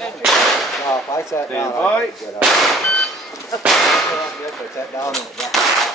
No, if I sat down, by. I'd get up. If I sat down and it got hot.